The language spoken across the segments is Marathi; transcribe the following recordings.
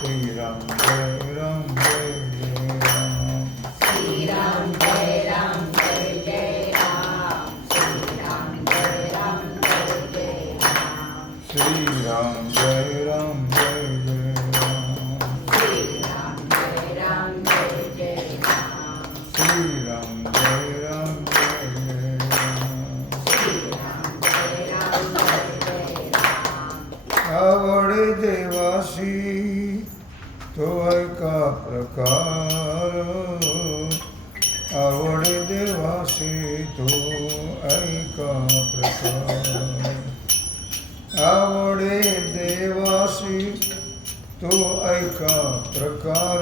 श्रीराम जय राम जय जय राम श्रीराम जय राम जय जय राम श्रीराम जय राम जय जय राम श्रीराम जय राम जय जय राम श्रीराम जय राम जय जय राम श्रीराम जय राम जय जय राम श्रीराम जय राम जय जय राम आवडे देवासी तो ऐका प्रकार? आवडे देवासी तो ऐका प्रकार. आवडे देवासी तो ऐका प्रकार.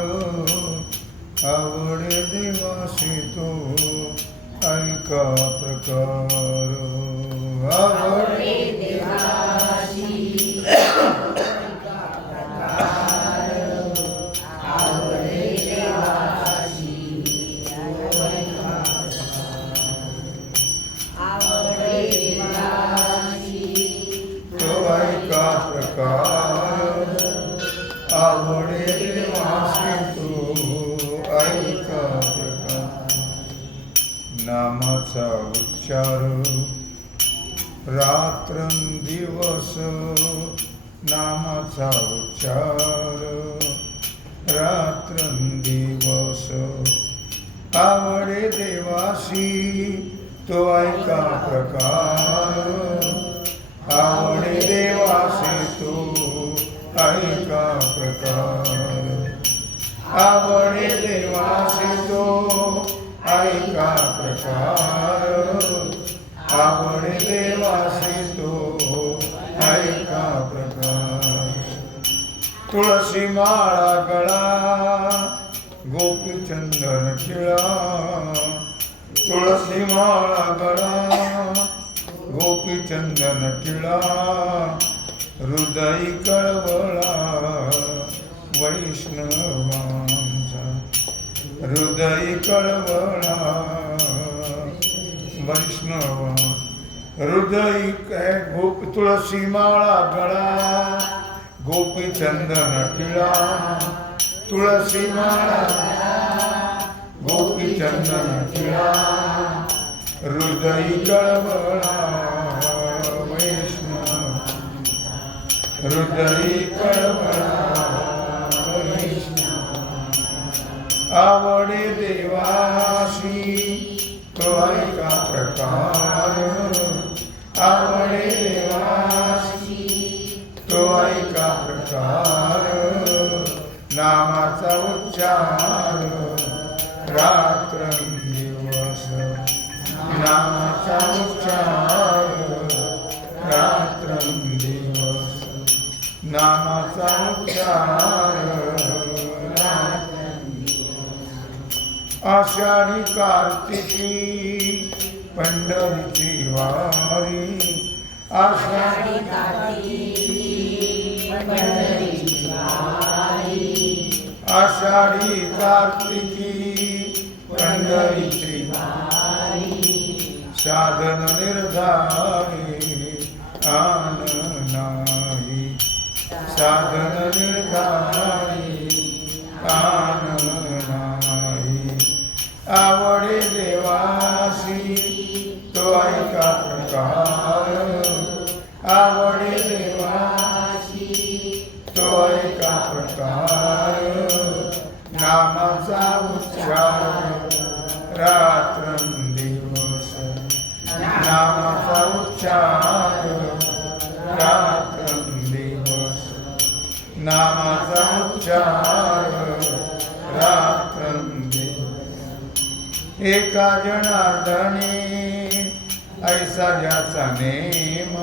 आवडे देवासी तो ऐका प्रकार. आवडे आवडे देवासी तो ऐका प्रकार नामाचा उच्चार रात्रंदिवस नामाचा उच्चार रात्रंदिवस आवडे देवासी तो ऐका प्रकार आवडे देवासी ऐका प्रकार. आवडे देवासी ऐका प्रकार. तुळशी माळा गळा गोपीचंदन खिळा. तुळसी तुळशी माळा गळा गोपीचंदन टिळा हृदय कळवळा कळवळा वैष्णव हृदय काय गोप तुळसी माळा गळा गोपी चंदन टिळा तुळसी माळा गोपी चंदन टिळा हृदय कळवळा तो ऐका प्रकार आवडे देवासी तो ऐका प्रकार नामाचा उच्चार. आषाढी कार्तिकी पंढरीची वारी. आषाढी आषाढी कार्तिकी पंढरीची साधन निर्धारी ऐका प्रकार आवडे देवासी तो ऐका प्रकार नामाचा उच्चार रात्रंदिवस. नामाचा उच्चार रात्रंदिवस. नामाचा उच्चार रात्रंदिवस. एका जनार्दने ऐसा ज्याचा नेम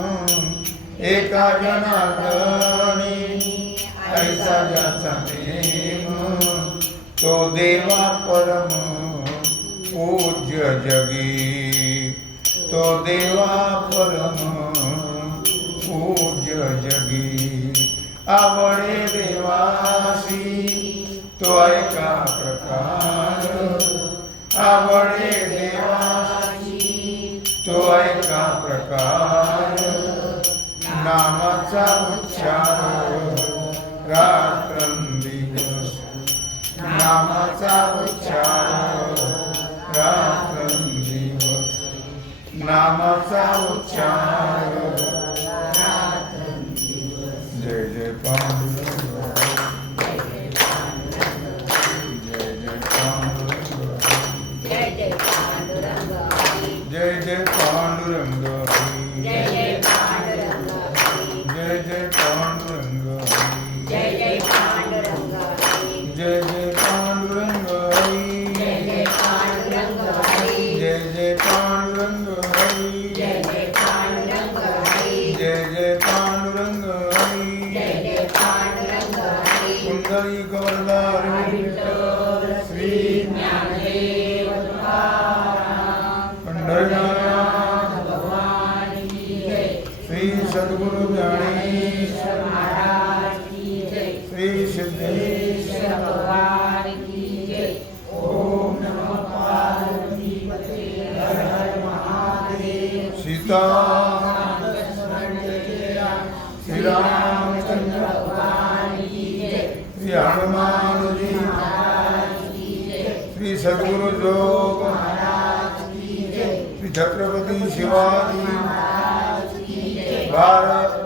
एका जनार्दनी. ऐसा ज्याचा नेम तो देवा परम पूज्य जगी. तो देवा परम पूज्य जगी. आवडे देवासी तो ऐका प्रकार. आवडे ऐका प्रकार. नामाचा उच्चार रात्रंदिवस नामाचा उच्चार रात्रंदिवस नामाचा उच्चार हरी. कुंडली श्री ज्ञानदेव पंढरनाथ भगवान श्री सद्गुरु ज्ञानेश्वर महाराज की जय श्री सिद्धेश्वर भगवान की जय ओम नमः पार्वती पते हर हर महादेव सीता सद्गुरु लोक छत्रपती शिवाजी महाराज भारत